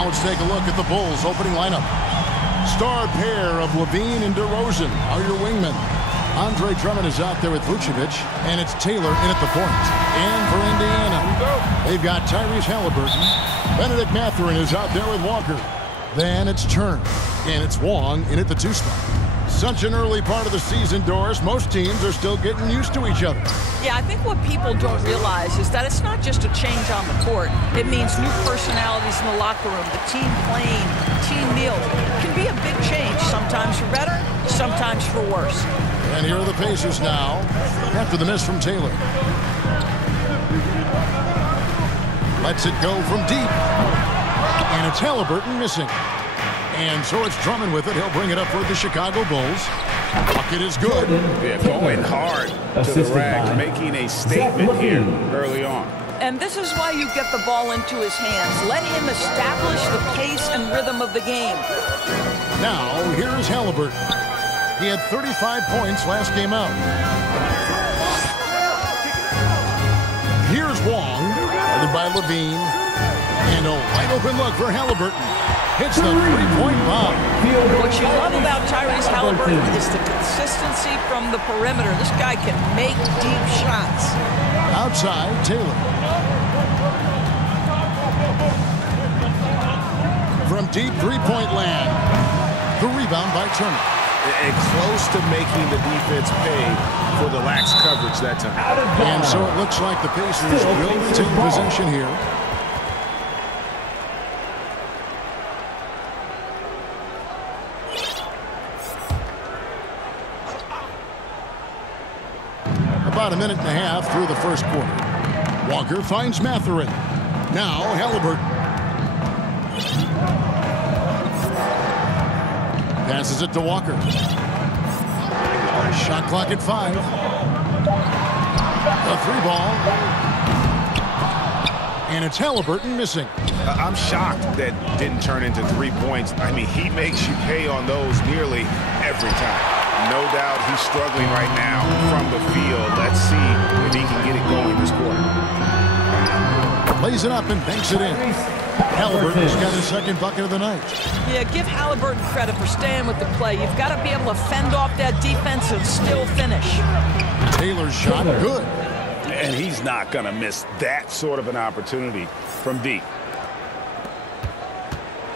Now let's take a look at the Bulls' opening lineup. Star pair of Levine and DeRozan are your wingmen. Andre Drummond is out there with Vucevic, and it's Taylor in at the point. And for Indiana, they've got Tyrese Halliburton. Benedict Mathurin is out there with Walker. Then it's Turner, and it's Wong in at the 2 spot. Such an early part of the season, Doris. Most teams are still getting used to each other. Yeah, I think what people don't realize is that it's not just a change on the court. It means new personalities in the locker room, the team playing, team meals. It can be a big change, sometimes for better, sometimes for worse. And here are the Pacers now, after the miss from Taylor. Lets it go from deep. And it's Halliburton missing. And so it's Drummond with it. He'll bring it up for the Chicago Bulls. Bucket is good. Yeah, going hard to the rack, making a statement here early on. And this is why you get the ball into his hands. Let him establish the pace and rhythm of the game. Now, here's Halliburton. He had 35 points last game out. Here's Wong, guarded by Levine. And a wide open look for Halliburton. Hits the three-point bomb. What you love about Tyrese Halliburton is the consistency from the perimeter. This guy can make deep shots. Outside, Taylor. From deep three-point land. The rebound by Turner. And close to making the defense pay for the lax coverage that time. And so it looks like the Pacers will take possession here. About a minute and a half through the first quarter. Walker finds Mathurin. Now Halliburton. Passes it to Walker. Shot clock at 5. A 3-ball. And it's Halliburton missing. I'm shocked that didn't turn into 3 points. I mean, he makes you pay on those nearly every time. No doubt he's struggling right now from the field. Let's see if he can get it going this quarter. Lays it up and banks it in. Halliburton's got his second bucket of the night. Yeah, give Halliburton credit for staying with the play. You've got to be able to fend off that defense and still finish. Taylor's shot, good. And he's not going to miss that sort of an opportunity from deep.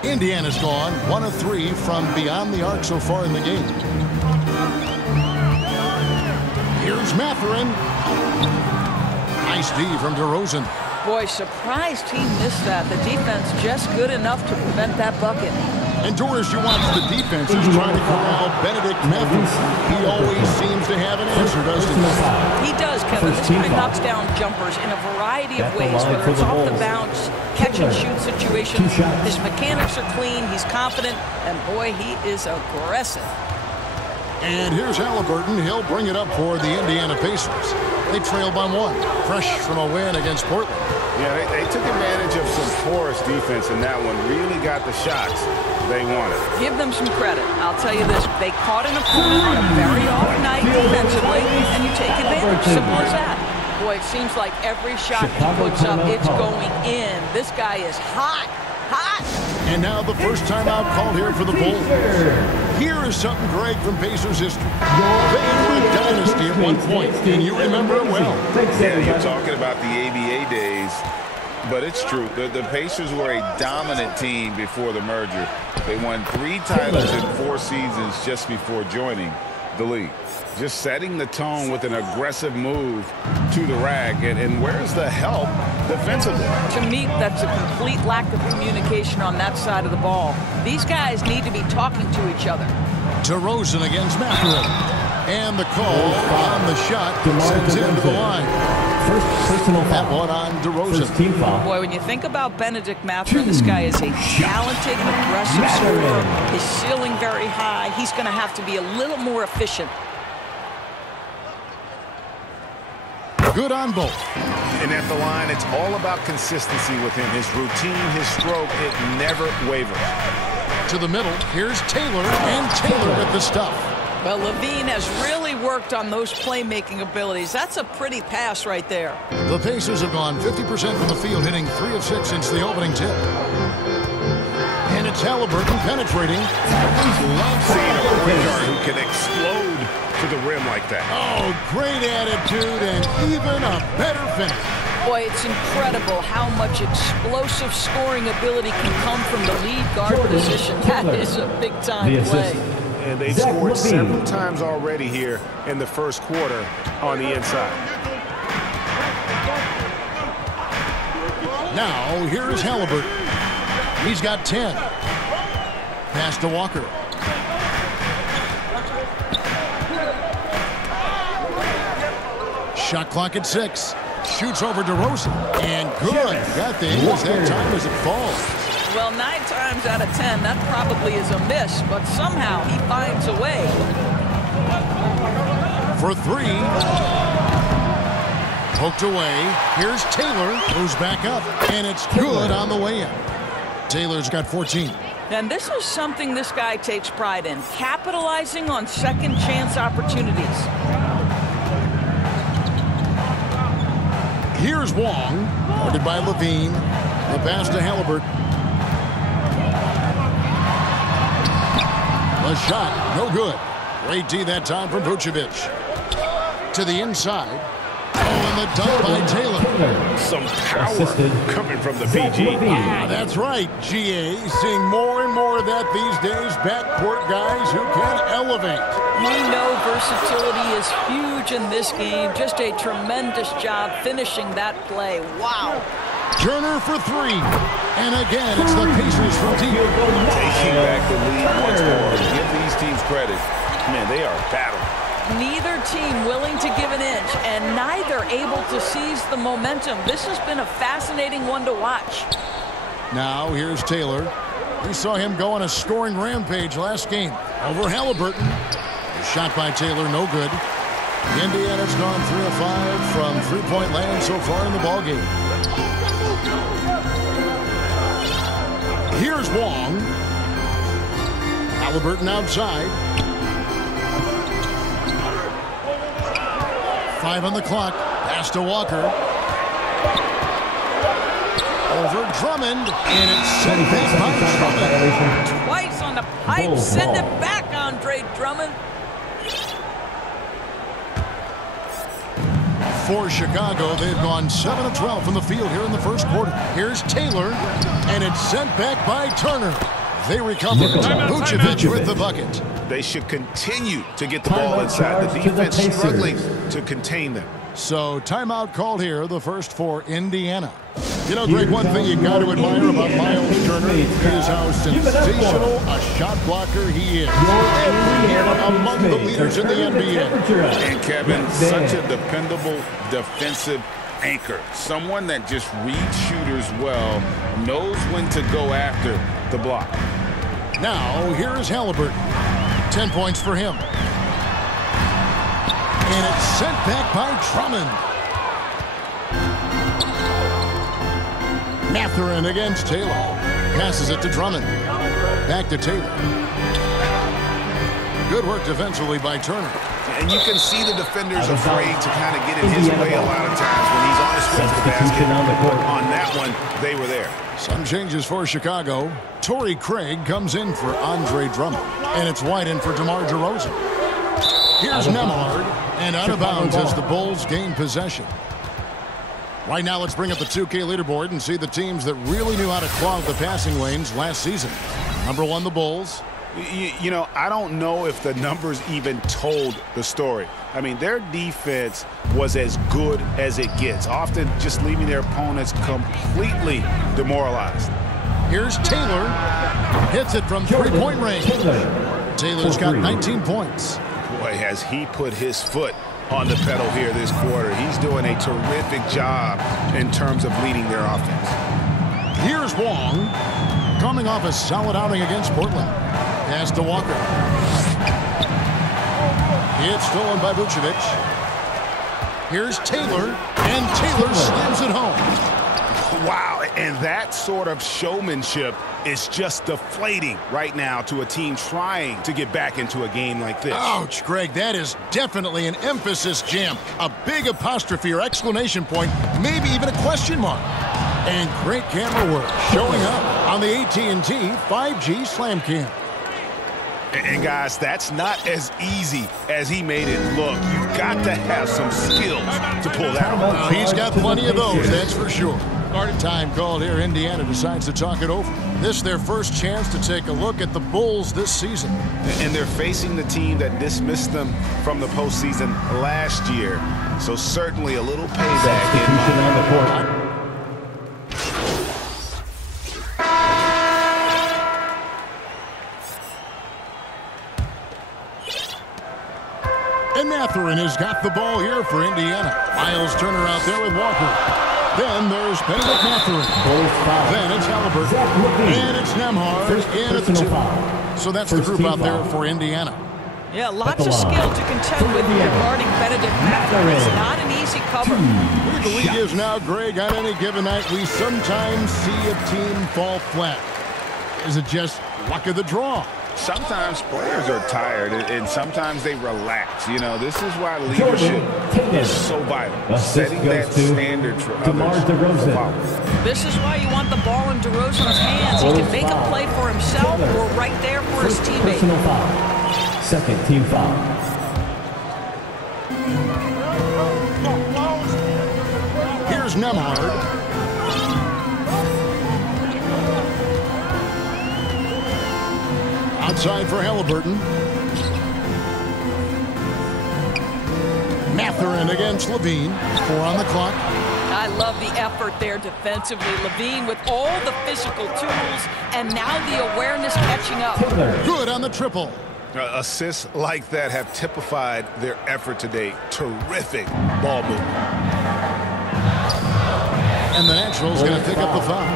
Indiana's gone 1 of 3 from beyond the arc so far in the game. Here's Mathurin. Nice D from DeRozan. Boy, surprised he missed that. The defense just good enough to prevent that bucket. And Doris, you watch the defense is trying to corral Benedict Mathurin. He always seems to have an answer, doesn't he? He does, Kevin. This guy knocks down jumpers in a variety of ways, whether it's off the bounce, catch-and-shoot situations. His mechanics are clean, he's confident, and boy, he is aggressive. And here's Halliburton. He'll bring it up for the Indiana Pacers. They trail by 1, fresh from a win against Portland. Yeah, they took advantage of some porous defense in that one. Really got the shots they wanted. Give them some credit. I'll tell you this. They caught an opponent on a very off night defensively, and you take advantage. Simple as that. Boy, it seems like every shot he puts up, it's going in. This guy is hot. Hot. And now the first time out called here for the Bulls. Here is something great from Pacers history. They were a dynasty at one point, and you remember it well. Yeah, you're talking about the ABA days, but it's true. The Pacers were a dominant team before the merger. They won 3 titles in 4 seasons just before joining the league. Just setting the tone with an aggressive move to the rack. And where's the help defensively? To me, that's a complete lack of communication on that side of the ball. These guys need to be talking to each other. DeRozan against Mathurin. And the call on the shot sends him to the line. First personal foul. That one on DeRozan. Team foul. Boy, when you think about Benedict Mathurin, this guy is a talented, aggressive scorer. His ceiling very high. He's going to have to be a little more efficient. Good on both. And at the line, it's all about consistency with him. His routine, his stroke, it never wavers. To the middle, here's Taylor, and Taylor with the stuff. Well, Levine has really worked on those playmaking abilities. That's a pretty pass right there. The Pacers have gone 50% from the field, hitting 3 of 6 since the opening tip. it's Halliburton penetrating. Love seeing a point guard who can explode to the rim like that. Oh, great attitude and even a better finish. Boy, it's incredible how much explosive scoring ability can come from the lead guard position. That is a big-time play. And they've scored several times already here in the first quarter on the inside. Now, here is Halliburton. He's got 10. Pass to Walker. Shot clock at 6. Shoots over DeRozan. And good. Got the Eagles that time as it falls. Well, 9 times out of 10, that probably is a miss, but somehow he finds a way. For 3. Poked away. Here's Taylor, who's back up. And it's good on the way in. Taylor's got 14. And this is something this guy takes pride in, capitalizing on second chance opportunities. Here's Wong, guarded by Levine. The pass to Halliburton. The shot, no good. Great D that time from Vucevic. To the inside. Oh, and the dunk by Taylor. Some power coming from the PG. Ah, that's right, GA. Seeing more and more of that these days. Backcourt guys who can elevate. We know versatility is huge in this game. Just a tremendous job finishing that play. Wow. Turner for 3. And again, it's the Pacers from deep. Taking back the lead once more. Give these teams credit. Man, they are battling. Neither team willing to give an inch, and neither able to seize the momentum. This has been a fascinating one to watch. Now, here's Taylor. We saw him go on a scoring rampage last game over Halliburton. The shot by Taylor, no good. Indiana's gone 3 of 5 from three-point land so far in the ballgame. Here's Wong. Halliburton outside. 5 on the clock. Pass to Walker. Over Drummond. And it's sent back by Drummond. Twice on the pipe. Send it back, Andre Drummond. For Chicago, they've gone 7 of 12 from the field here in the first quarter. Here's Taylor. And it's sent back by Turner. They recover. Vucevic with the bucket. They should continue to get the ball inside. The defense struggling to contain them. So timeout called here, the first for Indiana. You know, Greg, one thing you got to admire about Miles Turner is how sensational a shot blocker he is. Every year among the leaders in the NBA. And Kevin, such a dependable defensive anchor. Someone that just reads shooters well, knows when to go after the block. Now, here's Halliburton. 10 points for him. And it's sent back by Drummond. Mathurin against Taylor. Passes it to Drummond. Back to Taylor. Good work defensively by Turner. And you can see the defenders afraid to kind of get in his way a lot of times when he's on his way to the basket. But on that one, they were there. Some changes for Chicago. Torrey Craig comes in for Andre Drummond. And it's White in for DeMar DeRozan. Here's Nemhard. And out of bounds as the Bulls gain possession. Right now, let's bring up the 2K leaderboard and see the teams that really knew how to clog the passing lanes last season. Number 1, the Bulls. You know, I don't know if the numbers even told the story. I mean, their defense was as good as it gets, often just leaving their opponents completely demoralized. Here's Taylor. Hits it from three-point range. Taylor's got 19 points. Boy, has he put his foot on the pedal here this quarter. He's doing a terrific job in terms of leading their offense. Here's Wong, coming off a solid outing against Portland. Pass to Walker. It's stolen by Vucevic. Here's Taylor, and Taylor slams it home. Wow, and that sort of showmanship is just deflating right now to a team trying to get back into a game like this. Ouch, Greg, that is definitely an emphasis jam. A big apostrophe or exclamation point, maybe even a question mark. And great camera work showing up on the AT&T 5G Slam Cam. And guys, that's not as easy as he made it look. You've got to have some skills to pull that off. He's got plenty of those, that's for sure. Time called here. Indiana decides to talk it over. This is their first chance to take a look at the Bulls this season. And they're facing the team that dismissed them from the postseason last year. So certainly a little payback in mind. And Mathurin has got the ball here for Indiana. Miles Turner out there with Walker. Then there's Benedict Mathurin. Then it's Halliburton. And it's Nembhard in at the 2. So that's the group out there for Indiana. Yeah, lots of skill to contend with regarding Benedict Mathurin. It's not an easy cover. The league is now, Greg, on any given night, we sometimes see a team fall flat. Is it just luck of the draw? Sometimes players are tired, and sometimes they relax. You know, this is why leadership is so vital. Setting that standard for others. This is why you want the ball in DeRozan's hands. He can make a play for himself or right there for his teammate. Second team foul. Here's Nembhard. Outside for Halliburton. Mathurin against Levine. 4 on the clock. I love the effort there defensively. Levine with all the physical tools and now the awareness catching up. Good on the triple. Assists like that have typified their effort today. Terrific ball movement. And the Nationals going to pick up the foul.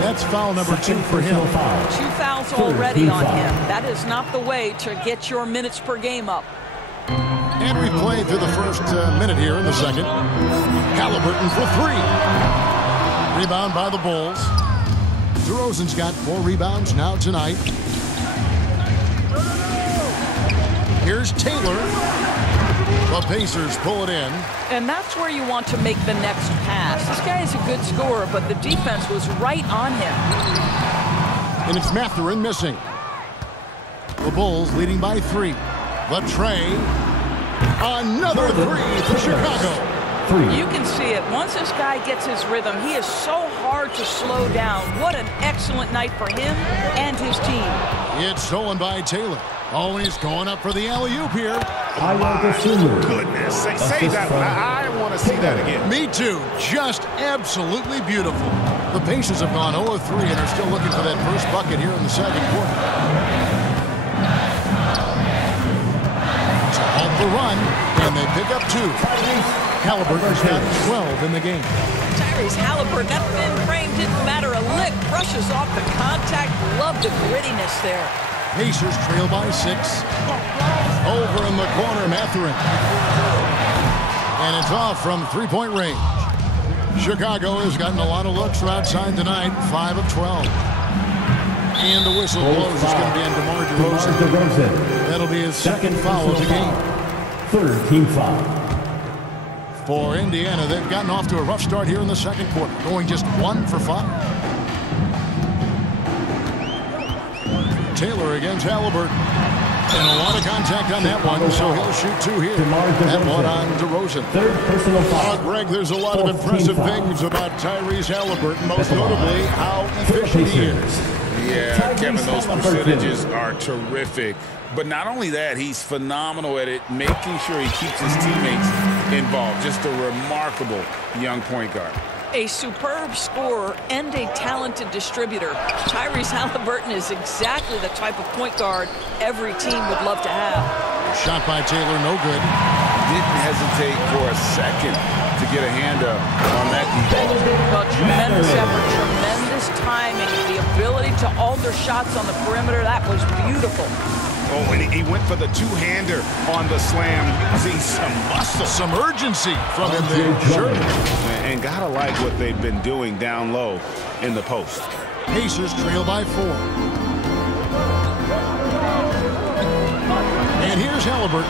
That's foul number 2 for him. 2 fouls already on him. That is not the way to get your minutes per game up. And we've played through the first minute here in the second. Halliburton for 3. Rebound by the Bulls. DeRozan's got 4 rebounds now tonight. Here's Taylor. The Pacers pull it in. And that's where you want to make the next pass. This guy is a good scorer, but the defense was right on him. And it's Mathurin missing. The Bulls leading by 3. The tray. Another 3 for Chicago. You can see it. Once this guy gets his rhythm, he is so hard to slow down. What an excellent night for him and his team. It's stolen by Taylor. Oh, and he's going up for the alley-oop here. Goodness. Say that one. I want to see that again. Me too. Just absolutely beautiful. The Pacers have gone 0-3 and are still looking for that first bucket here in the second quarter. To halt the run, and they pick up 2. Halliburton's got 12 in the game. Tyrese Halliburton, that thin frame didn't matter a lick. Brushes off the contact. Love the grittiness there. Pacers trail by 6. Over in the corner, Mathurin. And it's off from 3-point range. Chicago has gotten a lot of looks from outside tonight. 5 of 12. And the whistle blows. It's going to be on DeMar DeRozan. That'll be his second foul of the game. Third team foul. For Indiana, they've gotten off to a rough start here in the second quarter, going just 1 for 5. Taylor against Halliburton. And a lot of contact on that one, so he'll shoot 2 here. And 1 on DeRozan. Third personal foul. Greg, there's a lot of impressive things about Tyrese Halliburton, most notably how efficient he is. Yeah, Kevin, those percentages are terrific. But not only that, he's phenomenal at it, making sure he keeps his teammates involved. Just a remarkable young point guard. A superb scorer and a talented distributor. Tyrese Halliburton is exactly the type of point guard every team would love to have. Shot by Taylor, no good. Didn't hesitate for a second to get a hand up on that defense. Well, tremendous effort, tremendous timing, the ability to alter shots on the perimeter. That was beautiful. Oh, and he went for the 2-hander on the slam, using some muscle. Some urgency from him there. Sure. And gotta like what they've been doing down low in the post. Pacers trail by 4. And here's Halliburton.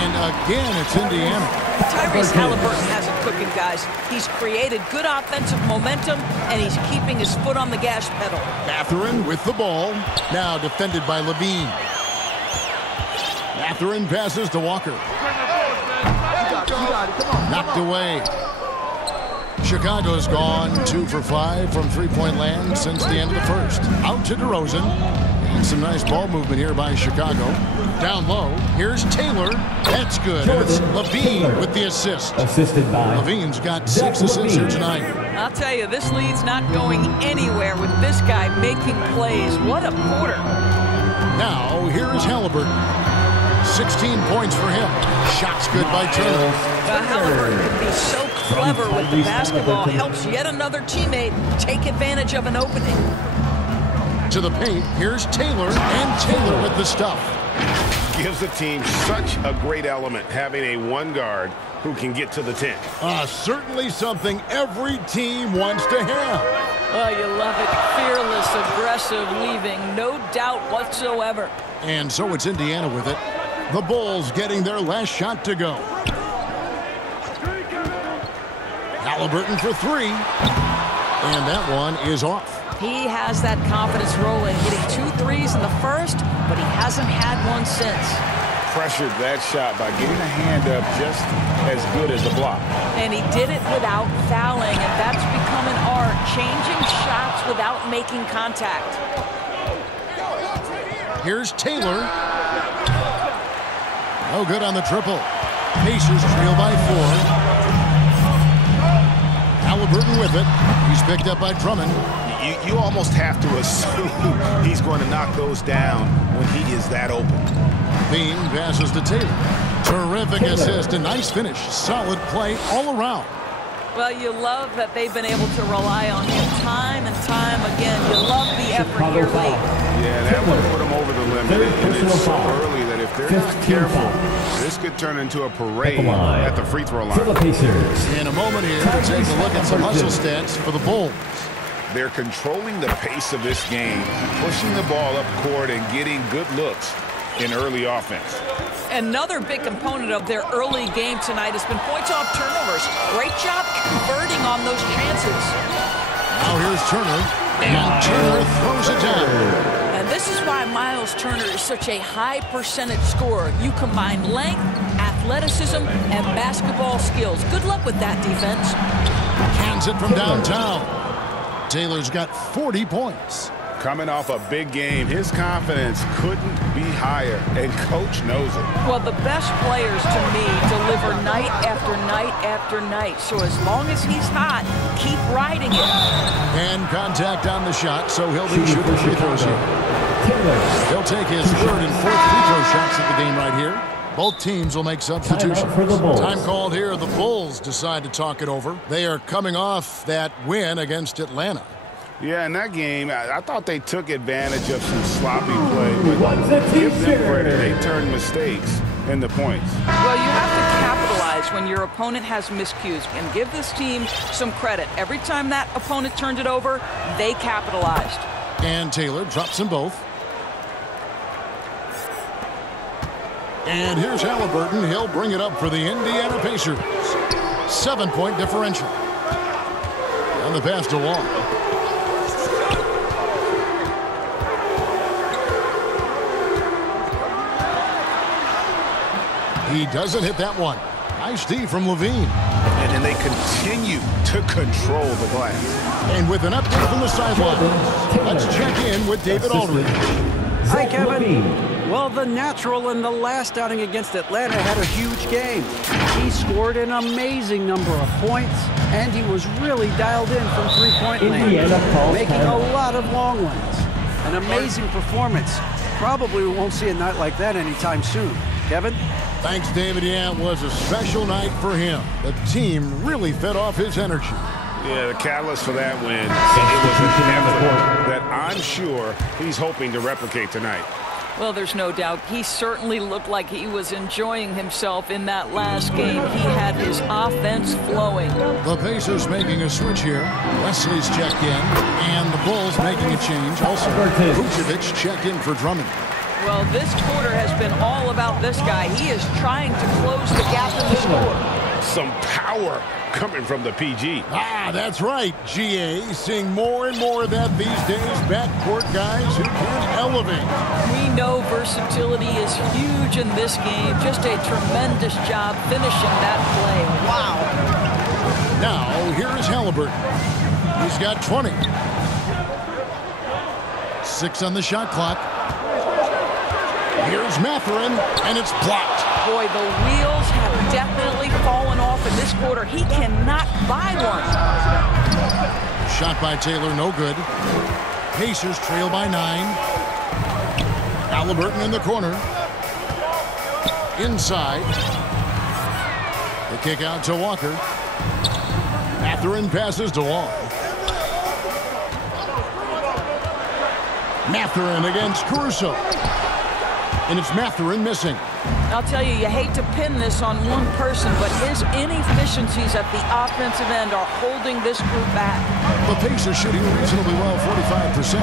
And again, it's Indiana. Tyrese Halliburton has a cooking, guys. He's created good offensive momentum, and he's keeping his foot on the gas pedal. Mathurin with the ball. Now defended by Levine. Mathurin passes to Walker. Knocked away. Chicago's gone 2 for 5 from three-point land since the end of the first. Out to DeRozan. And some nice ball movement here by Chicago. Down low. Here's Taylor. That's good. And it's Levine with the assist. Assisted by Levine's got 6 assists here tonight. I'll tell you, this lead's not going anywhere with this guy making plays. What a quarter. Now, here is Halliburton. 16 points for him. Shots good by Turner. Halliburton can be so clever with the basketball. Helps yet another teammate take advantage of an opening. To the paint, here's Taylor, and Taylor with the stuff. Gives the team such a great element having a one guard who can get to the 10. Certainly something every team wants to have. Oh, you love it. Fearless, aggressive, leaving no doubt whatsoever. And so it's Indiana with it. The Bulls getting their last shot to go. Halliburton for 3. And that one is off. He has that confidence rolling, hitting 2 threes in the first, but he hasn't had one since. Pressured that shot by getting a hand up just as good as a block. And he did it without fouling, and that's become an art, changing shots without making contact. Here's Taylor. No good on the triple. Pacers trail by 4. Halliburton with it. He's picked up by Drummond. You almost have to assume he's going to knock those down when he is that open. Bean passes to Taylor. Terrific assist, a nice finish. Solid play all around. Well, you love that they've been able to rely on him time and time again. You love the effort here late. Yeah, that would put him over the limit. And it's so early that if they're not careful, this could turn into a parade at the free throw line. In a moment here, we'll take a look at some hustle stats for the Bulls. They're controlling the pace of this game, pushing the ball up court and getting good looks in early offense. Another big component of their early game tonight has been points off turnovers. Great job converting on those chances. Now here's Turner, and Turner throws it down. And this is why Miles Turner is such a high percentage scorer. You combine length, athleticism, and basketball skills. Good luck with that defense. Cans it from downtown. Taylor's got 40 points. Coming off a big game, his confidence couldn't be higher, and coach knows it. Well, the best players, to me, deliver night after night after night. So as long as he's hot, keep riding it. And contact on the shot, so he'll be shooting free throws here. He'll take his 3rd and 4th free throw shots at the game right here. Both teams will make substitutions. Time called here. The Bulls decide to talk it over. They are coming off that win against Atlanta. Yeah, in that game, I thought they took advantage of some sloppy play. But give them credit, they turned mistakes into points. Well, you have to capitalize when your opponent has miscues, and give this team some credit. Every time that opponent turned it over, they capitalized. And Taylor drops them both. And here's Halliburton. He'll bring it up for the Indiana Pacers. 7-point differential. And the pass to Wall. He doesn't hit that one. Nice D from Levine. And then they continue to control the glass. And with an update from the sideline, let's check in with David Aldridge. Hi, Kevin. Well, the natural in the last outing against Atlanta had a huge game. He scored an amazing number of points, and he was really dialed in from three-point land, making a lot of long ones. An amazing performance. Probably we won't see a night like that anytime soon. Kevin? Thanks, David. Yeah, it was a special night for him. The team really fed off his energy. Yeah, the catalyst for that win, it was an effort that I'm sure he's hoping to replicate tonight. Well, there's no doubt. He certainly looked like he was enjoying himself in that last game. He had his offense flowing. The Pacers making a switch here. Wesley's checked in, and the Bulls making a change. Also, Vucevic checked in for Drummond. Well, this quarter has been all about this guy. He is trying to close the gap in the score. some power coming from the PG. Ah, that's right, GA. Seeing more and more of that these days. Backcourt guys who can elevate. We know versatility is huge in this game. Just a tremendous job finishing that play. Wow. Now, here's Halliburton. He's got 20. 6 on the shot clock. Here's Mathurin, and it's blocked. Boy, the wheels have definitely fallen off in this quarter. He cannot buy one. Shot by Taylor, no good. Pacers trail by 9. Halliburton in the corner. Inside. The kick out to Walker. Mathurin passes to Wall. Mathurin against Caruso. And it's Mathurin missing. I'll tell you, you hate to pin this on one person, but his inefficiencies at the offensive end are holding this group back. The Pacers shooting reasonably well, 45%.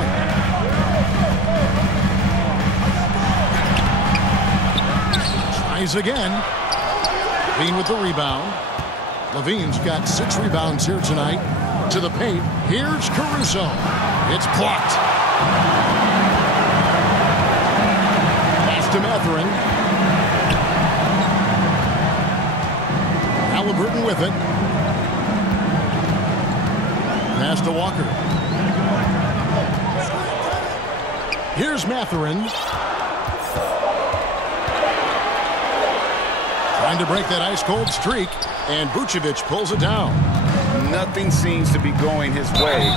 Tries again. Levine with the rebound. Levine's got 6 rebounds here tonight. To the paint. Here's Caruso. It's blocked. Pass to Mathurin. Halliburton with it. Pass to Walker. Here's Mathurin. Trying to break that ice-cold streak. And Vucevic pulls it down. Nothing seems to be going his way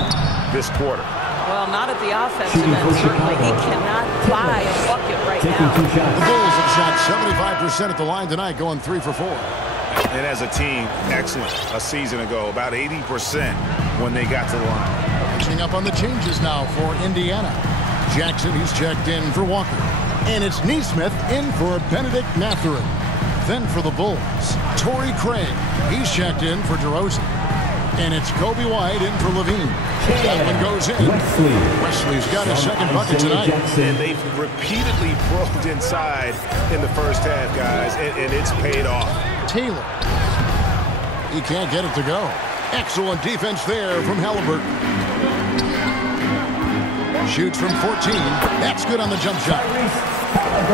this quarter. Well, not at the offensive end, certainly. He cannot buy a bucket right now. The Bulls have shot 75% at the line tonight, going 3 for 4. And as a team, excellent. A season ago, about 80% when they got to the line. Catching up on the changes now for Indiana. Jackson, he's checked in for Walker. And it's Neesmith in for Benedict Mathurin. Then for the Bulls, Torrey Craig. He's checked in for DeRozan. And it's Kobe White in for Levine. That one goes in. Wesley's got his second bucket tonight. And they've repeatedly probed inside in the first half, guys, and it's paid off. Taylor. He can't get it to go. Excellent defense there from Halliburton. Shoots from 14. That's good on the jump shot.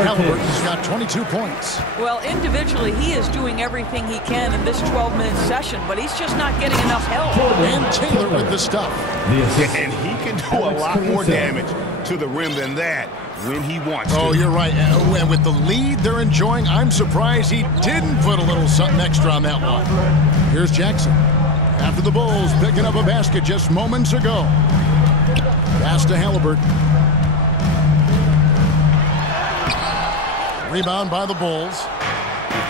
Halliburton's got 22 points. Well, individually, he is doing everything he can in this 12-minute session, but he's just not getting enough help. And Taylor with the stuff. And he can do a lot more damage to the rim than that when he wants to. Oh, you're right. And with the lead they're enjoying, I'm surprised he didn't put a little something extra on that one. Here's Jackson. After the Bulls picking up a basket just moments ago. Pass to Halliburton. Rebound by the Bulls.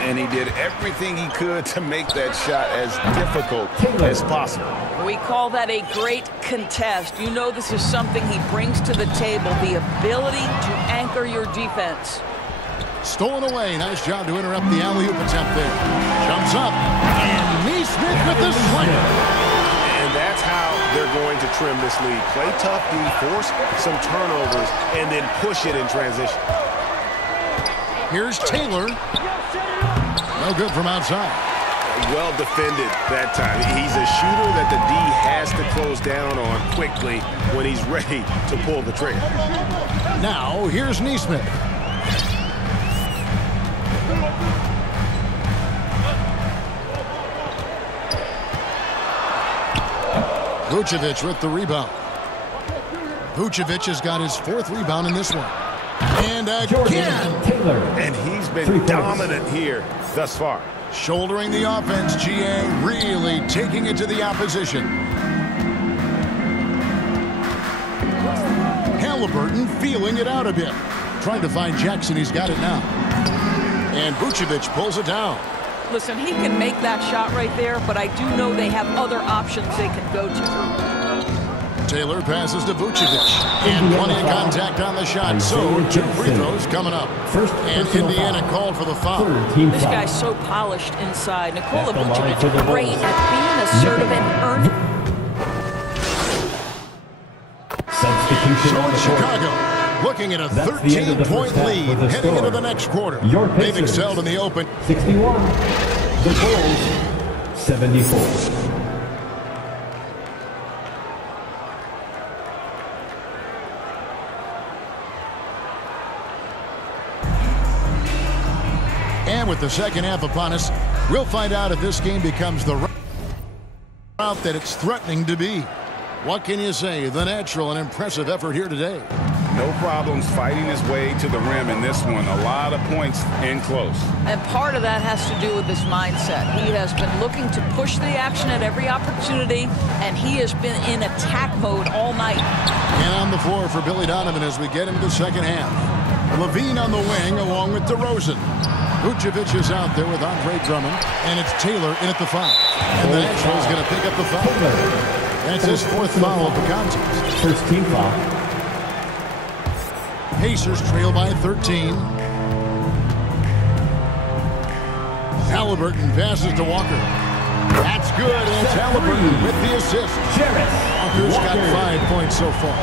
And he did everything he could to make that shot as difficult as possible. We call that a great contest. You know this is something he brings to the table, the ability to anchor your defense. Stolen away. Nice job to interrupt the alley-oop attempt there. Jumps up. And Neesmith with the slam. And that's how they're going to trim this lead. Play tough D, force some turnovers, and then push it in transition. Here's Taylor. No good from outside. Well defended that time. He's a shooter that the D has to close down on quickly when he's ready to pull the trigger. Now, here's Neesmith. Vucevic with the rebound. Vucevic has got his 4th rebound in this one. And again. And he's been dominant here thus far. Shouldering the offense, GA really taking it to the opposition. Halliburton feeling it out a bit. Trying to find Jackson, he's got it now. And Vucevic pulls it down. Listen, he can make that shot right there, but I do know they have other options they can go to. Taylor passes to Vucevic. And plenty of contact on the shot. So, 2 free throws coming up. And Indiana called for the foul. This guy's so polished inside. Nikola Vucevic, great at being assertive and earning. So it's Chicago, looking at a 13-point lead heading into the next quarter. They've excelled in the open. 61. The Bulls 74. And with the second half upon us, we'll find out if this game becomes the route that it's threatening to be. What can you say? The natural and impressive effort here today. No problems fighting his way to the rim in this one. A lot of points in close. And part of that has to do with his mindset. He has been looking to push the action at every opportunity, and he has been in attack mode all night. And on the floor for Billy Donovan as we get into the second half. Levine on the wing along with DeRozan. Vucevic is out there with Andre Drummond, and it's Taylor in at the 5. And the National is going to pick up the foul. That's his 4th foul of the contest. First team foul. Pacers trail by 13. Halliburton passes to Walker. That's good, and it's Halliburton with the assist. Walker's got 5 points so far.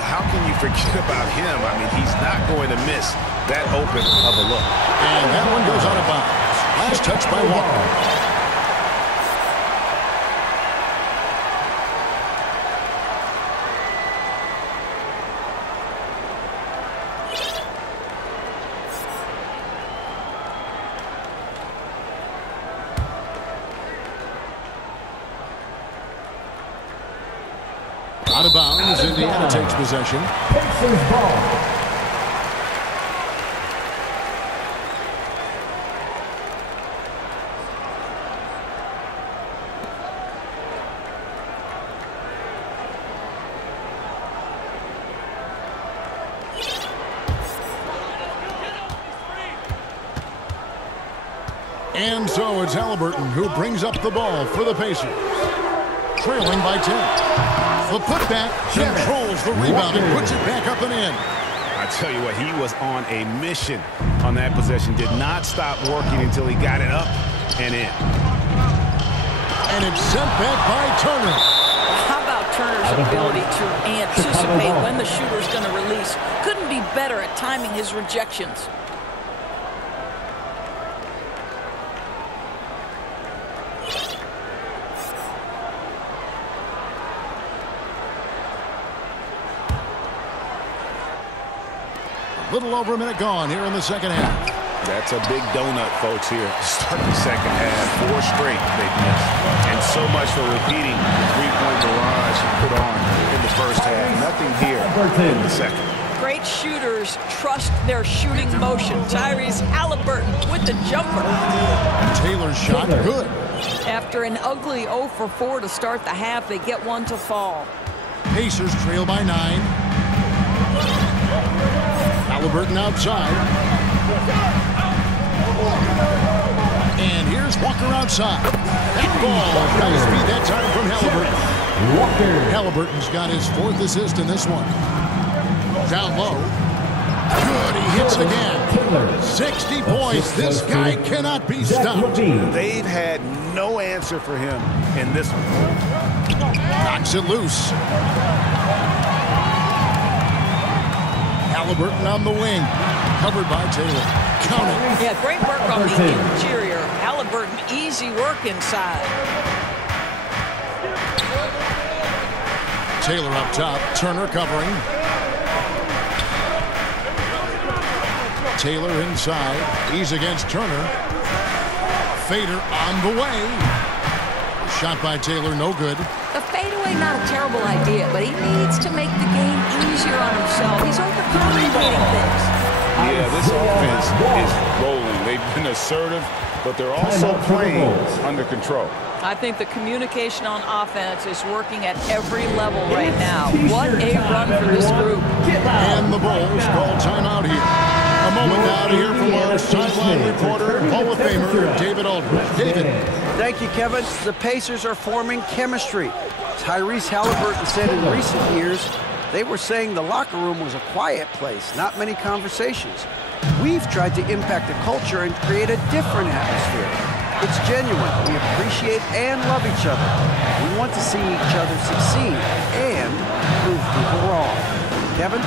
How can you forget about him? I mean, he's not going to miss that open of a look. And that one goes out of bounds. Last touch by Walker. Out of bounds, Indiana takes possession. Pacers ball. And so it's Halliburton who brings up the ball for the Pacers. Trailing by 10. The putback controls the rebound and puts it back up and in. I tell you what, he was on a mission on that possession. Did not stop working until he got it up and in. And it's sent back by Turner. How about Turner's ability to anticipate when the shooter's going to release? Couldn't be better at timing his rejections. Little over a minute gone here in the second half. That's a big donut, folks, here to start the second half. 4 straight they've missed. And so much for repeating the three-point barrage put on in the first half. Nothing here in the second. Great shooters trust their shooting motion. Tyrese Halliburton with the jumper. Taylor's shot, good. After an ugly 0 for 4 to start the half, they get one to fall. Pacers trail by 9. Halliburton outside. And here's Walker outside. That ball got his feet that time from Halliburton. Halliburton's got his 4th assist in this one. Down low. Good, he hits again. 60 points. This guy cannot be stopped. They've had no answer for him in this one. Knocks it loose. Halliburton on the wing. Covered by Taylor. Count it. Yeah, great work on the interior. Halliburton, easy work inside. Taylor up top. Turner covering. Taylor inside. He's against Turner. Fader on the way. Shot by Taylor, no good. The fadeaway, not a terrible idea, but he needs to make the game easier on himself. He's overcomplicating things. Yeah, this offense is rolling. They've been assertive, but they're also playing under control. I think the communication on offense is working at every level right now. What a run for this group. And the Bulls call timeout here. A moment now to hear from our sideline reporter, Hall of Famer David Aldridge. David. Thank you, Kevin. The Pacers are forming chemistry. Tyrese Halliburton said in recent years, they were saying the locker room was a quiet place, not many conversations. We've tried to impact the culture and create a different atmosphere. It's genuine. We appreciate and love each other. We want to see each other succeed and prove people wrong. Kevin?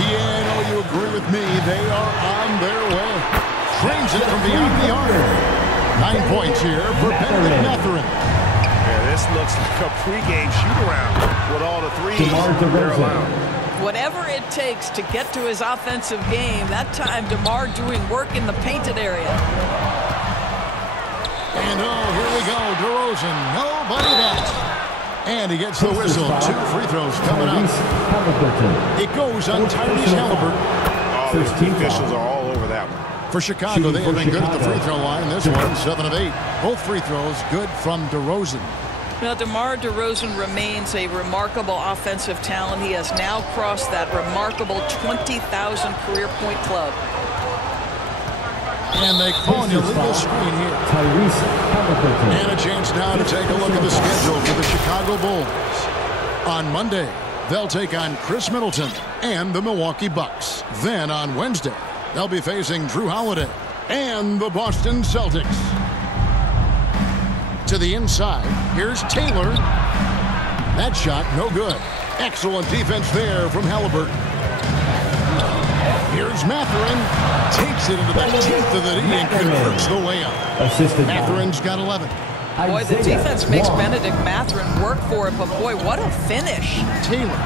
Yeah, I know you agree with me. They are on their way. Frames it from beyond the arc. 9 points here for Benedict Mathurin. Yeah, this looks like a pregame shoot-around with all the threes they're allowed. Whatever it takes to get to his offensive game, that time DeMar doing work in the painted area. And here we go, DeRozan, nobody back. And he gets the whistle. 2 free throws coming up. It goes on Tyrese Halliburton. Oh, the officials are all over that one. For Chicago, they have been good at the free throw line. This one, 7 of 8. Both free throws good from DeRozan. Now, DeMar DeRozan remains a remarkable offensive talent. He has now crossed that remarkable 20,000 career point club. And they call an illegal screen here. And a chance now to take a look at the schedule for the Chicago Bulls. On Monday, they'll take on Chris Middleton and the Milwaukee Bucks. Then on Wednesday, they'll be facing Drew Holiday and the Boston Celtics. To the inside, here's Taylor. That shot, no good. Excellent defense there from Halliburton. Here's Mathurin. Takes it into the teeth of the D and converts the layup. Mathurin's got 11. Boy, the defense makes Benedict Mathurin work for it, but boy, what a finish. Taylor.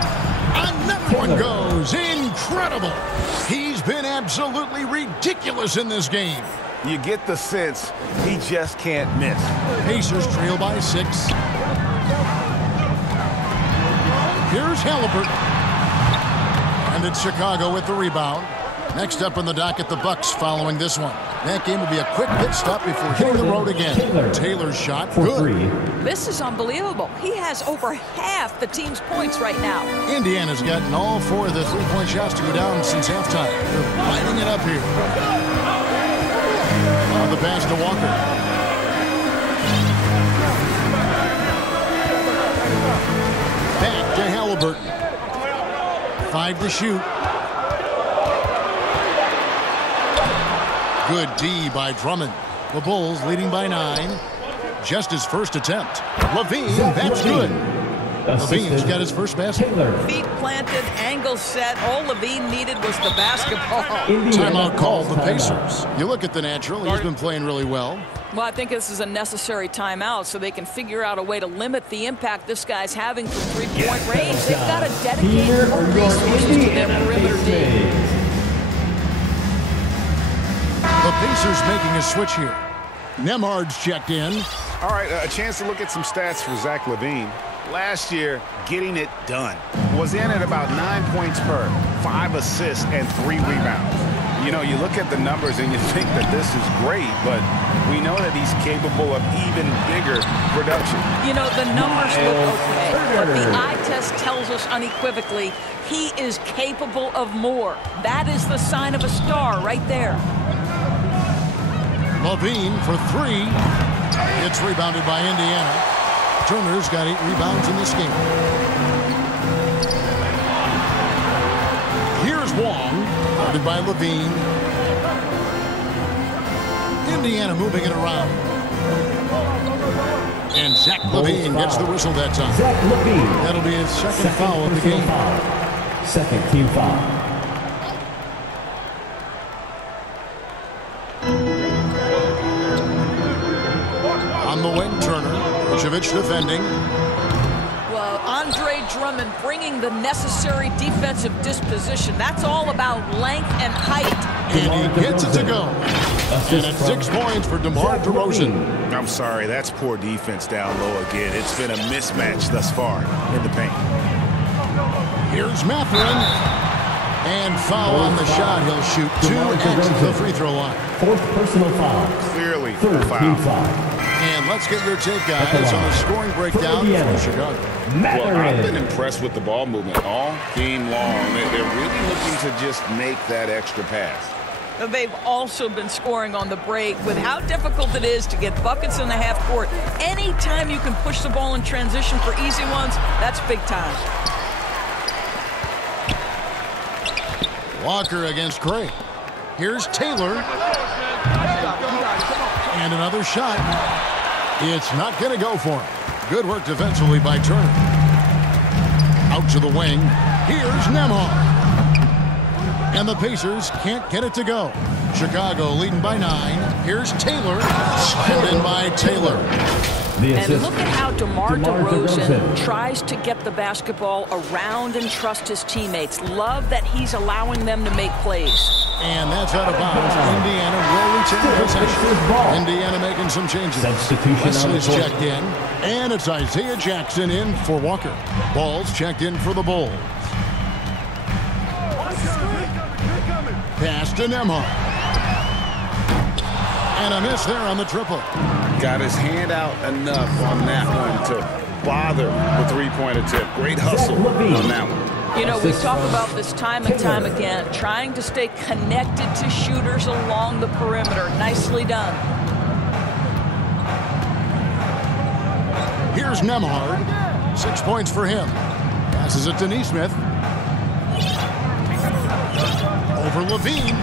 Another one goes. Incredible. He's been absolutely ridiculous in this game. You get the sense he just can't miss. Pacers trail by 6. Here's Halliburton. And it's Chicago with the rebound. Next up on the docket, the Bucks following this one. That game will be a quick pit stop before hitting the road again. Taylor's shot, good. This is unbelievable. He has over half the team's points right now. Indiana's gotten all 4 of the 3-point shots to go down since halftime. They're lighting it up here. On the pass to Walker. Back to Halliburton. 5 to shoot. Good D by Drummond. The Bulls leading by 9. Just his first attempt. Levine, that's good. Levine's got his first basket. Feet planted, angle set. All Levine needed was the basketball. Timeout called the Pacers. You look at the natural, he's been playing really well. Well, I think this is a necessary timeout so they can figure out a way to limit the impact this guy's having from 3-point range. They've got to dedicate more resources to their perimeter D. The Pacers making a switch here. Nembhard's checked in. All right, a chance to look at some stats for Zach LaVine. Last year, getting it done. Was in at about 9 points per, 5 assists, and 3 rebounds. You know, you look at the numbers and you think that this is great, but we know that he's capable of even bigger production. You know, the numbers look okay, but the eye test tells us unequivocally he is capable of more. That is the sign of a star right there. Levine for 3. It's rebounded by Indiana. Turner's got 8 rebounds in this game. Here's Wong, guarded by Levine. Indiana moving it around. And Zach LaVine gets the whistle that time. That'll be his second foul of the game. Second team foul. On the wing, Turner. Vucevic defending. Well, Andre Drummond bringing the necessary defensive disposition. That's all about length and height. And he gets it to go. And it's 6 points for DeMar DeRozan. I'm sorry, that's poor defense down low again. It's been a mismatch thus far in the paint. Here's Mathurin. And foul on the shot. He'll shoot 2 at the free throw line. 4th personal foul. Clearly a Team foul. foul. And let's get your take, guys, on the scoring breakdown for Chicago. Well, I've been impressed with the ball movement all game long. They're really looking to just make that extra pass. They've also been scoring on the break with how difficult it is to get buckets in the half court. Anytime you can push the ball in transition for easy ones, that's big time. Walker against Craig. Here's Taylor. And another shot. It's not going to go for him. Good work defensively by Turner. Out to the wing. Here's Nembhard. And the Pacers can't get it to go. Chicago leading by 9. Here's Taylor. Scored in by Taylor. And look at how DeMar DeRozan tries to get the basketball around and trust his teammates. Love that he's allowing them to make plays. And that's out of bounds. Indiana will retain possession. Indiana making some changes. Wesley's checked in. And it's Isaiah Jackson in for Walker. Ball's checked in for the Bulls. Pass to Nembhard. And a miss there on the triple. Got his hand out enough on that one to bother the three-point attempt. Great hustle on that one. You know, we talk about this time and time again, trying to stay connected to shooters along the perimeter. Nicely done. Here's Nembhard. 6 points for him. Passes it to Nesmith. Over Levine.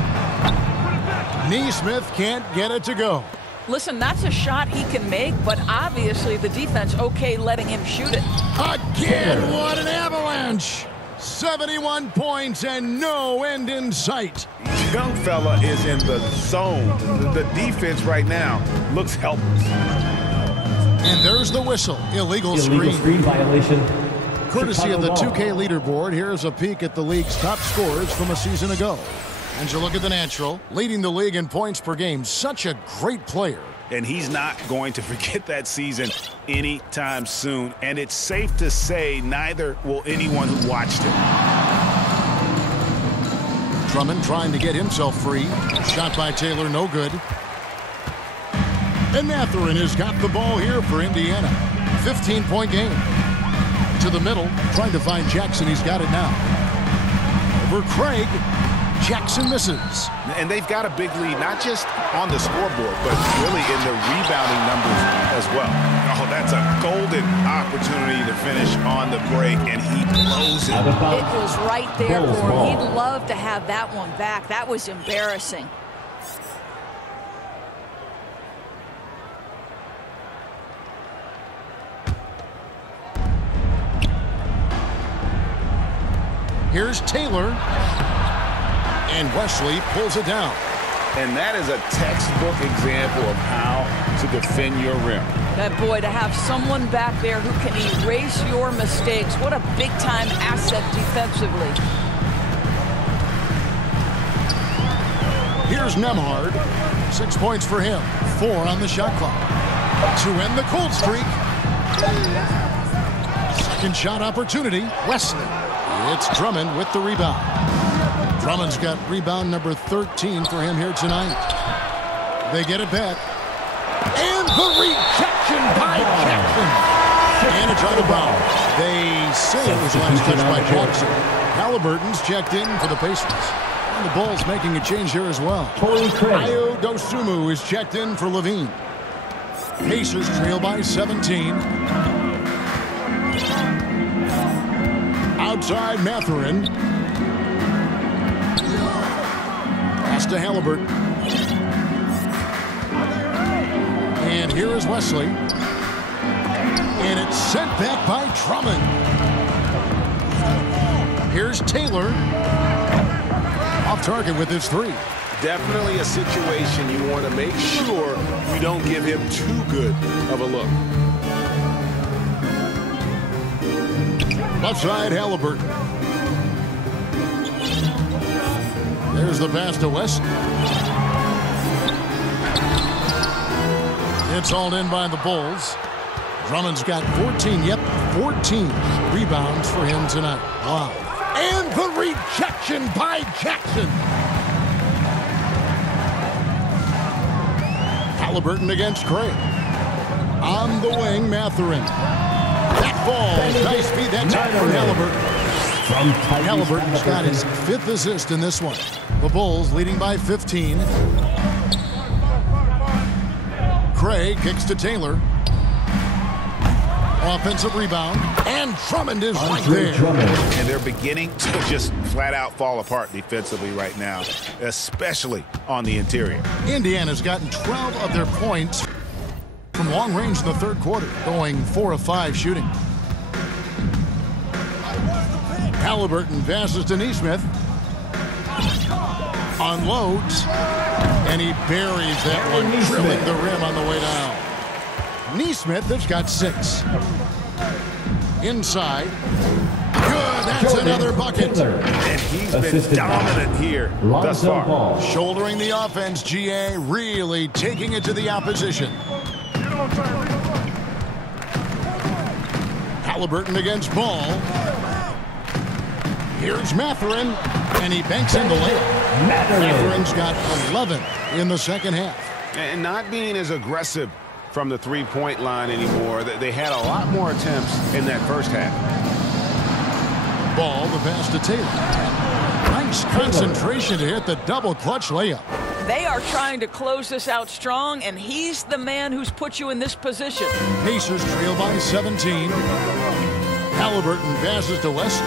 Nesmith can't get it to go. Listen, that's a shot he can make, but obviously the defense okay letting him shoot it. Again, what an avalanche. 71 points and no end in sight. Young fella is in the zone. The defense right now looks helpless. And there's the whistle. Illegal Screen violation. Courtesy of the 2K leaderboard, here's a peek at the league's top scorers from a season ago. And you look at the natural, leading the league in points per game. Such a great player. And he's not going to forget that season anytime soon. And it's safe to say neither will anyone who watched him. Drummond trying to get himself free. Shot by Taylor, no good. And Mathurin has got the ball here for Indiana. 15-point game. To the middle, trying to find Jackson. He's got it now. Over Craig. Jackson misses. And they've got a big lead, not just on the scoreboard, but really in the rebounding numbers as well. Oh, that's a golden opportunity to finish on the break, and he blows it. It was right there for him. He'd love to have that one back. That was embarrassing. Here's Taylor. And Wesley pulls it down. And that is a textbook example of how to defend your rim. That boy, to have someone back there who can erase your mistakes. What a big-time asset defensively. Here's Nembhard. 6 points for him. 4 on the shot clock. To end the cold streak. Second shot opportunity. Wesley. It's Drummond with the rebound. Drummond's got rebound number 13 for him here tonight. They get it back. And the rejection by Jackson. And it's out of bounds. They say it was last touch by Jackson. Halliburton's checked in for the Pacers. And the Bulls making a change here as well. Ayo Dosunmu is checked in for Levine. Pacers trail by 17. Outside Mathurin. Pass to Halliburton. And here is Wesley. And it's sent back by Drummond. Here's Taylor. Off target with his 3. Definitely a situation you want to make sure you don't give him too good of a look. Left side, Halliburton. There's the pass to West. It's hauled in by the Bulls. Drummond's got 14. Yep, 14 rebounds for him tonight. Wow. And the rejection by Jackson. Halliburton against Craig. On the wing, Mathurin. That ball, nice feed that time for Halliburton. Halliburton's got his 5th assist in this one. The Bulls leading by 15. Craig kicks to Taylor. Offensive rebound. And Drummond is right there. And they're beginning to just flat out fall apart defensively right now, especially on the interior. Indiana's gotten 12 of their points from long range in the 3rd quarter, going 4 of 5 shooting. Halliburton passes to Nesmith. Unloads. And he buries that one, drilling the rim on the way down. Neesmith has got 6. Inside. Good, that's another bucket. And he's been dominant here thus far. Shouldering the offense, GA, really taking it to the opposition. Halliburton against Ball. Here's Mathurin, and he banks in the layup. Mathurin's got 11 in the second half. And not being as aggressive from the three-point line anymore. They had a lot more attempts in that first half. Ball, the pass to Taylor. Nice concentration to hit the double clutch layup. They are trying to close this out strong, and he's the man who's put you in this position. Pacers trail by 17. Halliburton passes to West.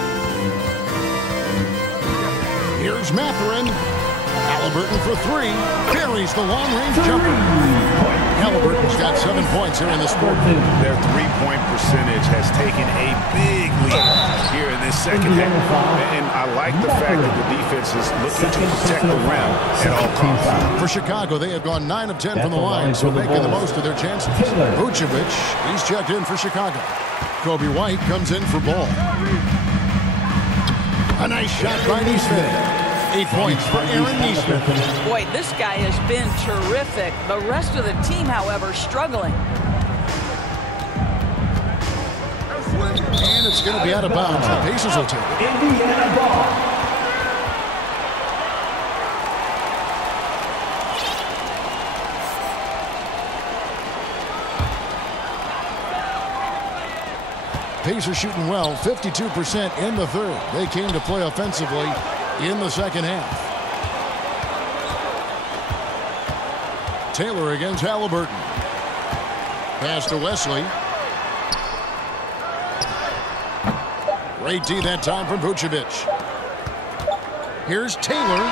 Here's Mathurin. Halliburton for 3. Buries the long-range jumper. Halliburton's got 7 points here in this quarter. Their three-point percentage has taken a big lead here in this second half. And I like the fact that the defense is looking to protect the rim at all costs. For Chicago, they have gone 9 of 10 from the line, so making the most of their chances. Vucevic, he's checked in for Chicago. Kobe White comes in for Ball. A nice shot by Neesmith. 8 points for Aaron Neesmith. Boy, this guy has been terrific. The rest of the team, however, struggling. And it's going to be out of bounds. The Pacers will take it. Indiana ball. Pacers shooting well, 52% in the third. They came to play offensively in the second half. Taylor against Halliburton. Pass to Wesley. Great D that time from Vucevic. Here's Taylor.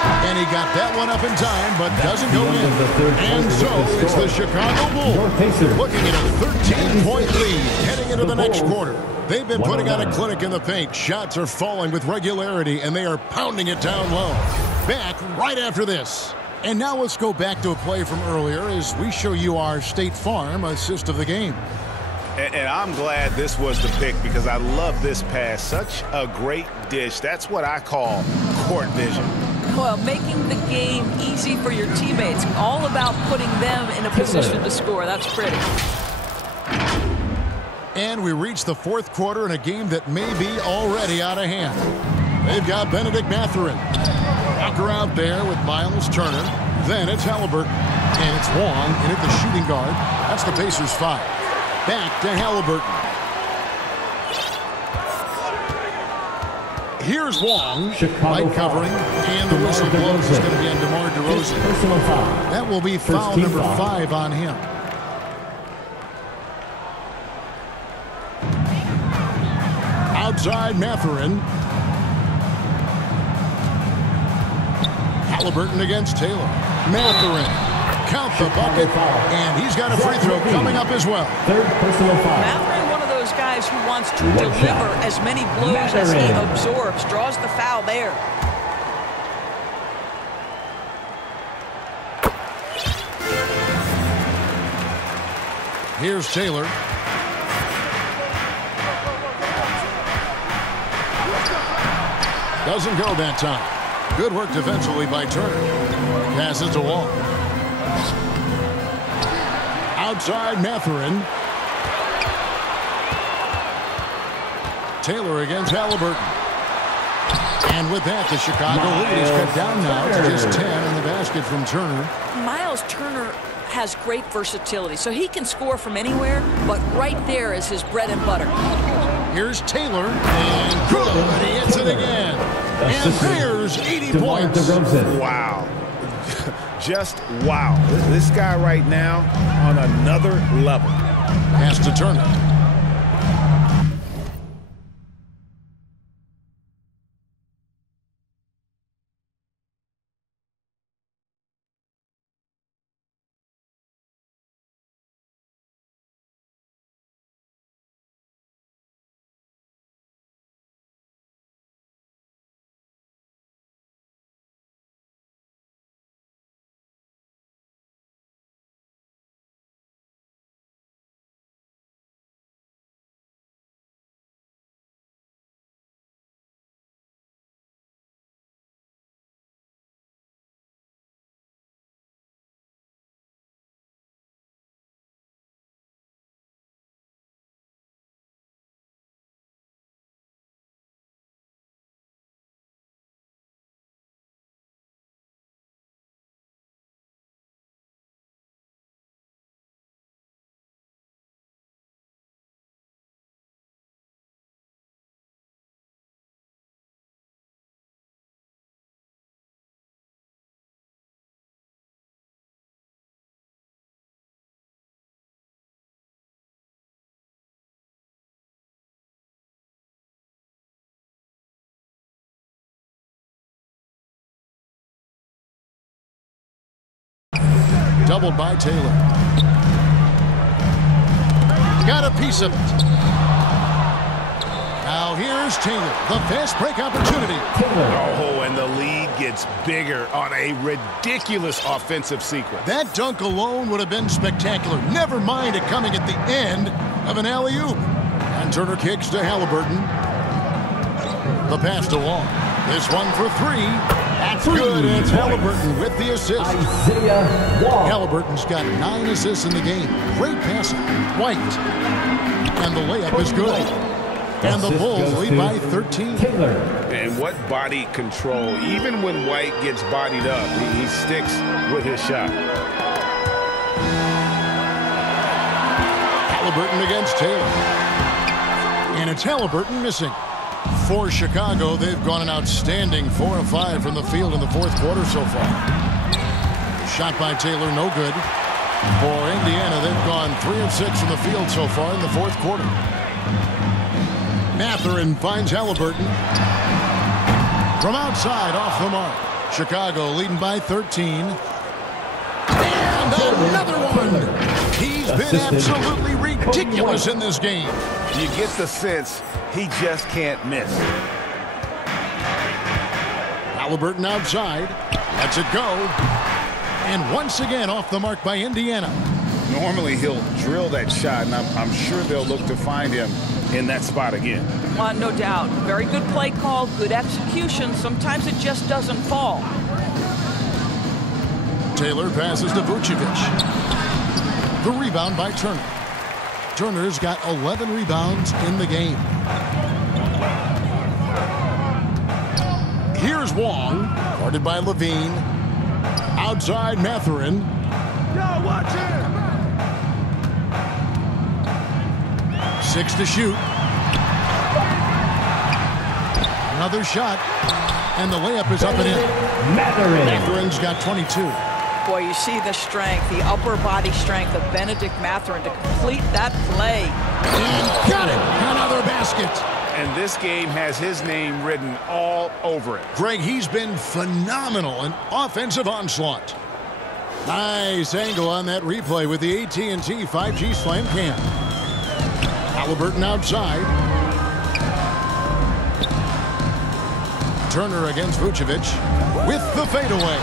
And he got that one up in time, but doesn't go in. And so it's the Chicago Bulls looking at a 13-point lead heading into the next quarter. They've been putting on a clinic in the paint. Shots are falling with regularity, and they are pounding it down low. Back right after this. And now let's go back to a play from earlier as we show you our State Farm assist of the game. And I'm glad this was the pick because I love this pass. Such a great dish. That's what I call court vision. Well, making the game easy for your teammates. All about putting them in a position to score. That's pretty. And we reach the fourth quarter in a game that may be already out of hand. They've got Benedict Mathurin. Walker out there with Miles Turner. Then it's Halliburton. And it's Wong in at the shooting guard. That's the Pacers 5. Back to Halliburton. Here's Wong. Light covering. And the whistle blows. It's going to be on DeMar DeRozan. That will be foul number 5 on him. Outside Mathurin. Halliburton against Taylor. Mathurin. Count the bucket. And he's got a free throw coming up as well. Third personal foul. Mathurin, one of those guys who wants to deliver as many blows as he absorbs. Draws the foul there. Here's Taylor. Doesn't go that time. Good work defensively by Turner. Passes to Wall. Outside Mathurin. Taylor against Halliburton. And with that, the Chicago lead is cut down now to just 10 in the basket from Turner. Miles Turner has great versatility, so he can score from anywhere, but right there is his bread and butter. Here's Taylor, and good, he hits it again. And there's 80 points. Wow. Just wow. This guy right now on another level. Pass to Turner. doubled by Taylor. Got a piece of it. Now here's Taylor. The fast break opportunity. Oh, and the lead gets bigger on a ridiculous offensive sequence. That dunk alone would have been spectacular. Never mind it coming at the end of an alley-oop. And Turner kicks to Halliburton. The pass to Wall. This one for three. That's good, and it's Halliburton with the assist. Halliburton's got 9 assists in the game. Great passing. White. And the layup is good. And the Bulls lead by 13. And what body control. Even when White gets bodied up, he sticks with his shot. Halliburton against Taylor. And it's Halliburton missing. For Chicago, they've gone an outstanding 4 of 5 from the field in the fourth quarter so far. Shot by Taylor, no good. For Indiana, they've gone 3 of 6 from the field so far in the fourth quarter. Mathurin finds Halliburton. From outside, off the mark. Chicago leading by 13. And another one! He's been absolutely ridiculous in this game. You get the sense he just can't miss. Halliburton outside. Lets it go. And once again off the mark by Indiana. Normally he'll drill that shot, and I'm sure they'll look to find him in that spot again. No doubt. Very good play call, good execution. Sometimes it just doesn't fall. Taylor passes to Vucevic. The rebound by Turner. Turner's got 11 rebounds in the game. Here's Wong, guarded by Levine. Outside Mathurin. Yo, watch it! 6 to shoot. Another shot. And the layup is up and in. Mathurin's got 22. Boy, you see the strength, the upper body strength of Benedict Mathurin to complete that play. And got it! Another basket. And this game has his name written all over it. Greg, he's been phenomenal in offensive onslaught. Nice angle on that replay with the AT&T 5G Slam Cam. Halliburton outside. Turner against Vucevic with the fadeaway.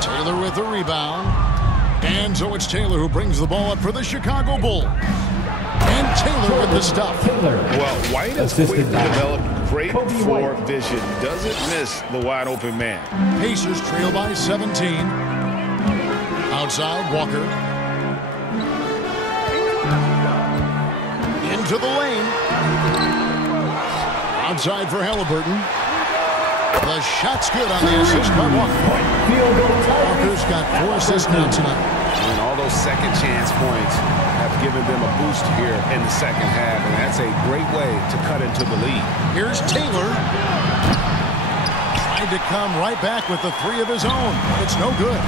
Taylor with the rebound. And so it's Taylor who brings the ball up for the Chicago Bulls. And Taylor with the stuff. Well, White has quickly developed great floor vision. Doesn't miss the wide open man. Pacers trail by 17. Outside, Walker. Into the lane. Outside for Halliburton. The shot's good on the assist by Walker. Walker's got 4 assists now tonight. And all those second chance points have given them a boost here in the second half, and that's a great way to cut into the lead. Here's Taylor. Tried to come right back with the 3 of his own. It's no good.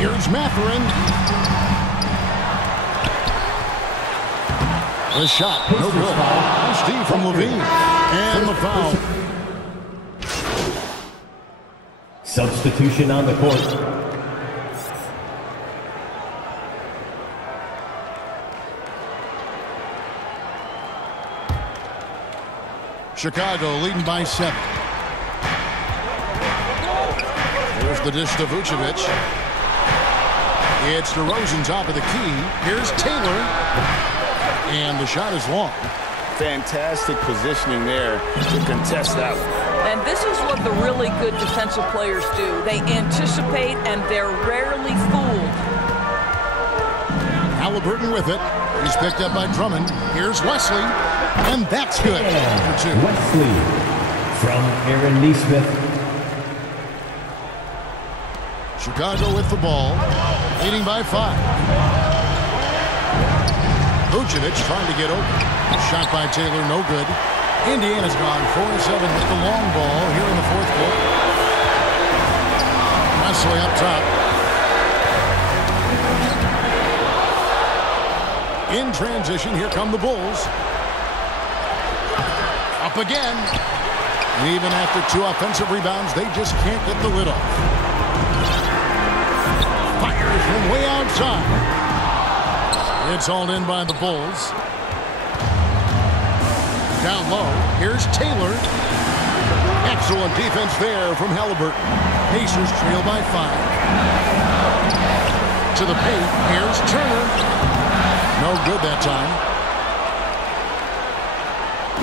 Here's Mathurin. The shot, no good. Steve from Levine. And the foul. Substitution on the court. Chicago leading by 7. There's the dish to Vucevic. It's DeRozan top of the key. Here's Taylor. And the shot is long. Fantastic positioning there to contest that one. And this is what the really good defensive players do. They anticipate, and they're rarely fooled. Halliburton with it. He's picked up by Drummond. Here's Wesley. And that's good. Wesley from Aaron Neesmith. Chicago with the ball. Leading by 5. Vucevic trying to get open. Shot by Taylor, no good. Indiana's gone 4-7 with the long ball here in the fourth quarter. Wesley up top. In transition, here come the Bulls. Up again. And even after 2 offensive rebounds, they just can't get the lid off. Fires from way outside. It's hauled in by the Bulls. Down low, here's Taylor. Excellent defense there from Halliburton. Pacers trail by 5. To the paint, here's Turner. No good that time.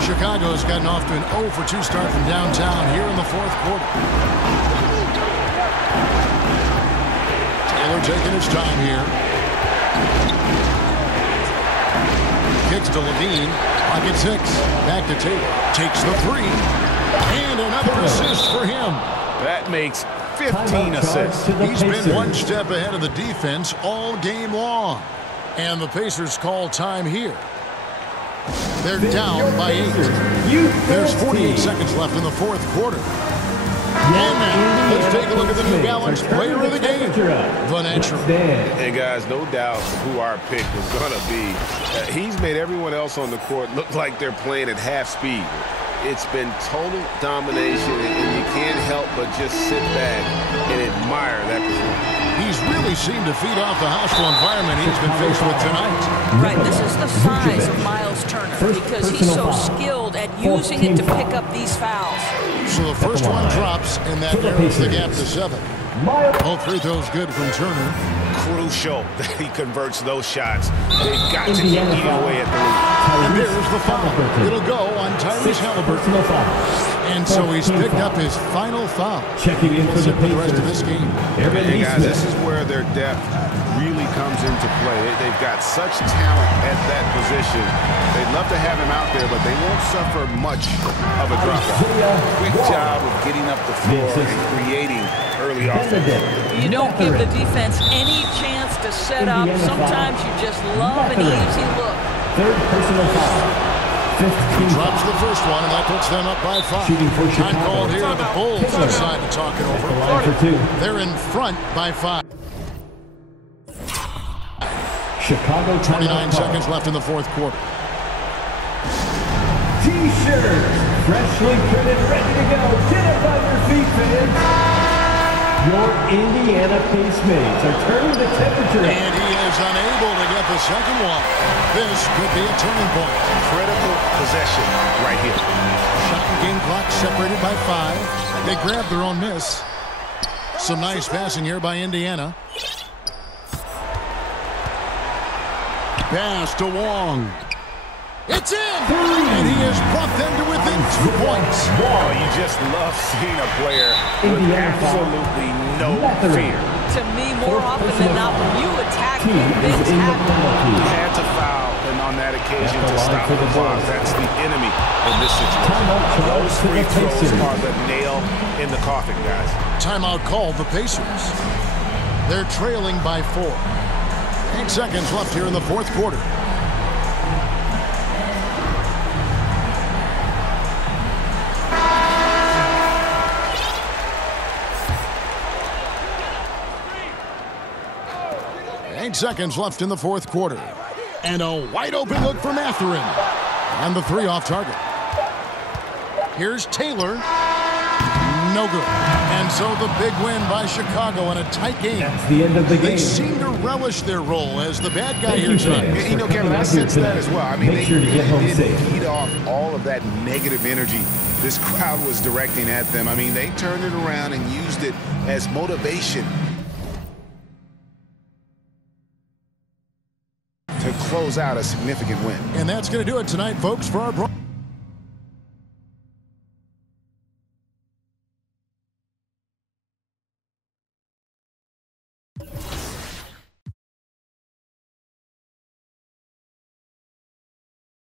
Chicago's gotten off to an 0-for-2 start from downtown here in the fourth quarter. Taylor taking his time here. Kicks to Levine. Pocket 6. Back to Taylor. Takes the 3. And another assist for him. That makes 15 assists. He's been one step ahead of the defense all game long. And the Pacers call time here. They're down by 8. There's 48 seconds left in the fourth quarter. And now, let's take a look at the New Balance player of the game, the natural. Hey, guys, no doubt who our pick was going to be. He's made everyone else on the court look like they're playing at half speed. It's been total domination, and you can't help but just sit back and admire that performance. He's really seemed to feed off the hostile environment he's been faced with tonight. Right, this is the size of Miles Turner because he's so skilled at using it to pick up these fouls. So the first one drops, and that narrows the gap to 7. All free throws good from Turner. Crucial that he converts those shots. They've got to keep eating away at the lead. And there's the foul. It'll go on Tyrese Halliburton. And so he's picked up his final foul. Checking in for the rest of this game. Hey guys, this is where their depth really comes into play. They've got such talent at that position. They'd love to have him out there, but they won't suffer much of a dropout. Quick job of getting up the floor and creating early offense. You don't give the defense any chance to set up. Sometimes you just love an easy look. Third personal foul. Drops the first one, and that puts them up by 5. Time called here. The Bulls decide to talk it over. They're in front by 5. Chicago 29 seconds left in the fourth quarter. T-shirts, freshly printed, ready to go. Get up on your feet, fans. Your Indiana Pacemates are turning the temperature up. And he is unable to get the second one. This could be a turning point. Critical possession right here. Shot and game clock separated by 5. They grab their own miss. Some nice passing here by Indiana. Pass to Wong. It's in! And he has brought them to within 2 points. Oh, you just love seeing a player with absolutely no fear. To me, more often than not, when you attack, things happen. He had to foul, and on that occasion to stop the clock. That's the enemy in this situation. Those free throws are the nail in the coffin, guys. Timeout called the Pacers. They're trailing by 4. 8 seconds left here in the fourth quarter. Seconds left in the fourth quarter. And a wide open look for Mathurin. And the 3 off target. Here's Taylor. No good. And so the big win by Chicago in a tight game. That's the end of the game. They seem to relish their role as the bad guy here tonight. You know, Kevin, I sense that as well. I mean, Make sure to get home safe. Feed off all of that negative energy this crowd was directing at them. I mean, they turned it around and used it as motivation to close out a significant win. And that's going to do it tonight, folks, for our